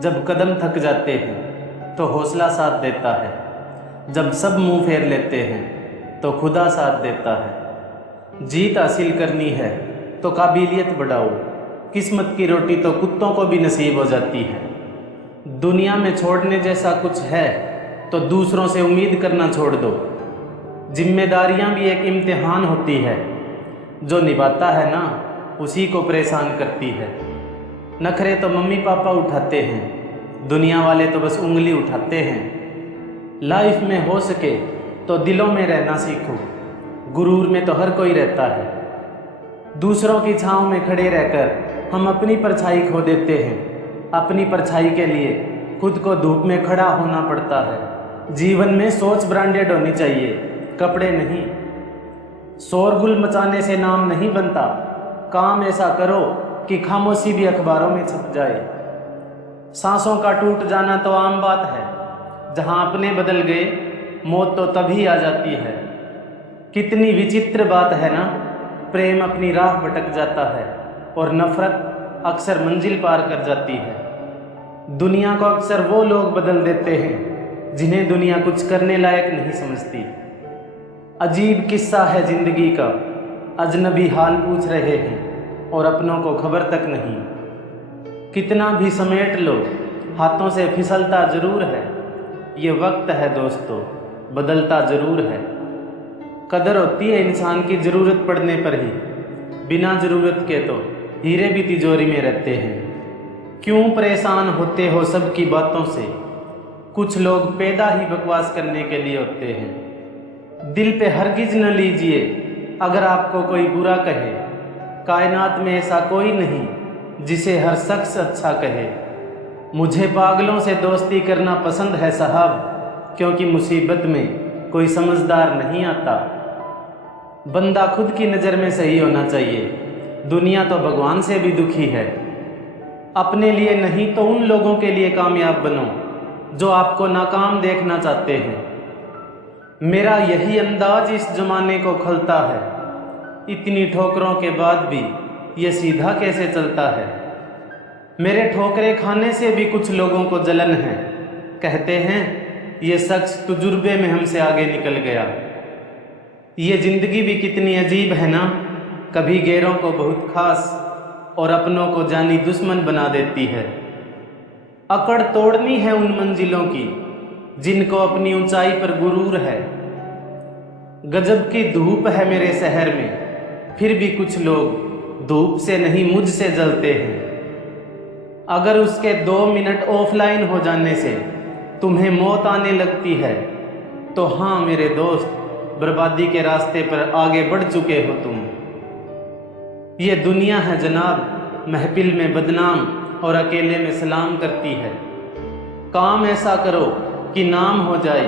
जब कदम थक जाते हैं तो हौसला साथ देता है। जब सब मुंह फेर लेते हैं तो खुदा साथ देता है। जीत हासिल करनी है तो काबिलियत बढ़ाओ। किस्मत की रोटी तो कुत्तों को भी नसीब हो जाती है। दुनिया में छोड़ने जैसा कुछ है तो दूसरों से उम्मीद करना छोड़ दो। जिम्मेदारियां भी एक इम्तिहान होती है, जो निभाता है ना उसी को परेशान करती है। नखरे तो मम्मी पापा उठाते हैं, दुनिया वाले तो बस उंगली उठाते हैं। लाइफ में हो सके तो दिलों में रहना सीखो, गुरूर में तो हर कोई रहता है। दूसरों की छांव में खड़े रहकर हम अपनी परछाई खो देते हैं। अपनी परछाई के लिए खुद को धूप में खड़ा होना पड़ता है। जीवन में सोच ब्रांडेड होनी चाहिए, कपड़े नहीं। शोरगुल मचाने से नाम नहीं बनता। काम ऐसा करो कि खामोशी भी अखबारों में छप जाए। सांसों का टूट जाना तो आम बात है, जहां अपने बदल गए मौत तो तभी आ जाती है। कितनी विचित्र बात है ना, प्रेम अपनी राह भटक जाता है और नफरत अक्सर मंजिल पार कर जाती है। दुनिया को अक्सर वो लोग बदल देते हैं जिन्हें दुनिया कुछ करने लायक नहीं समझती। अजीब किस्सा है जिंदगी का, अजनबी हाल पूछ रहे हैं और अपनों को खबर तक नहीं। कितना भी समेट लो हाथों से फिसलता जरूर है। ये वक्त है दोस्तों, बदलता जरूर है। कदर होती है इंसान की ज़रूरत पड़ने पर ही, बिना ज़रूरत के तो हीरे भी तिजोरी में रहते हैं। क्यों परेशान होते हो सबकी बातों से? कुछ लोग पैदा ही बकवास करने के लिए होते हैं। दिल पे हरगिज न लीजिए अगर आपको कोई बुरा कहे। कायनात में ऐसा कोई नहीं जिसे हर शख्स अच्छा कहे। मुझे पागलों से दोस्ती करना पसंद है साहब, क्योंकि मुसीबत में कोई समझदार नहीं आता। बंदा खुद की नज़र में सही होना चाहिए, दुनिया तो भगवान से भी दुखी है। अपने लिए नहीं तो उन लोगों के लिए कामयाब बनो जो आपको नाकाम देखना चाहते हैं। मेरा यही अंदाज इस जमाने को खलता है, इतनी ठोकरों के बाद भी ये सीधा कैसे चलता है। मेरे ठोकरे खाने से भी कुछ लोगों को जलन है। कहते हैं ये शख्स तजुर्बे में हमसे आगे निकल गया। ये ज़िंदगी भी कितनी अजीब है ना, कभी गैरों को बहुत खास और अपनों को जानी दुश्मन बना देती है। अकड़ तोड़नी है उन मंजिलों की जिनको अपनी ऊंचाई पर गुरूर है। गजब की धूप है मेरे शहर में, फिर भी कुछ लोग धूप से नहीं मुझसे जलते हैं। अगर उसके 2 मिनट ऑफलाइन हो जाने से तुम्हें मौत आने लगती है तो हाँ मेरे दोस्त, बर्बादी के रास्ते पर आगे बढ़ चुके हो तुम। ये दुनिया है जनाब, महफिल में बदनाम और अकेले में सलाम करती है। काम ऐसा करो कि नाम हो जाए,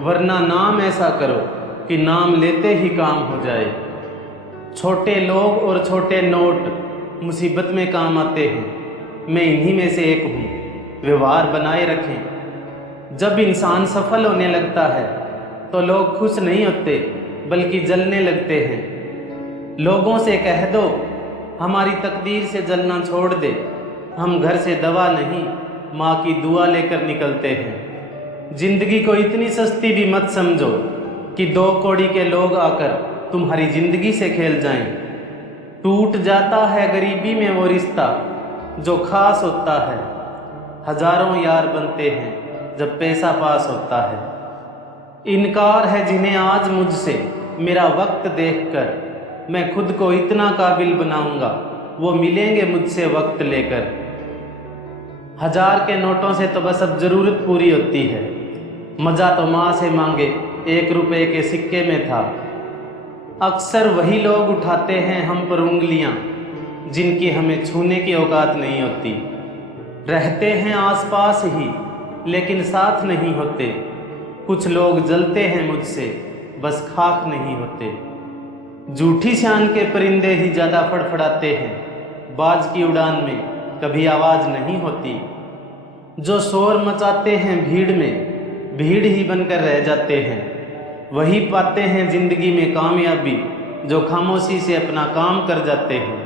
वरना नाम ऐसा करो कि नाम लेते ही काम हो जाए। छोटे लोग और छोटे नोट मुसीबत में काम आते हैं, मैं इन्हीं में से एक हूँ। व्यवहार बनाए रखें। जब इंसान सफल होने लगता है तो लोग खुश नहीं होते बल्कि जलने लगते हैं। लोगों से कह दो हमारी तकदीर से जलना छोड़ दे। हम घर से दवा नहीं, माँ की दुआ लेकर निकलते हैं। जिंदगी को इतनी सस्ती भी मत समझो कि 2 कौड़ी के लोग आकर तुम्हारी जिंदगी से खेल जाएं। टूट जाता है गरीबी में वो रिश्ता जो खास होता है। हजारों यार बनते हैं जब पैसा पास होता है। इनकार है जिन्हें आज मुझसे मेरा वक्त देखकर, मैं खुद को इतना काबिल बनाऊंगा वो मिलेंगे मुझसे वक्त लेकर। 1000 के नोटों से तो बस अब ज़रूरत पूरी होती है। मज़ा तो माँ से मांगे 1 रुपए के सिक्के में था। अक्सर वही लोग उठाते हैं हम पर उंगलियां जिनकी हमें छूने की औकात नहीं होती। रहते हैं आसपास ही लेकिन साथ नहीं होते। कुछ लोग जलते हैं मुझसे, बस खाक नहीं होते। झूठी शान के परिंदे ही ज़्यादा फड़फड़ाते हैं, बाज की उड़ान में कभी आवाज़ नहीं होती। जो शोर मचाते हैं भीड़ में, भीड़ ही बनकर रह जाते हैं। वही पाते हैं जिंदगी में कामयाबी जो खामोशी से अपना काम कर जाते हैं।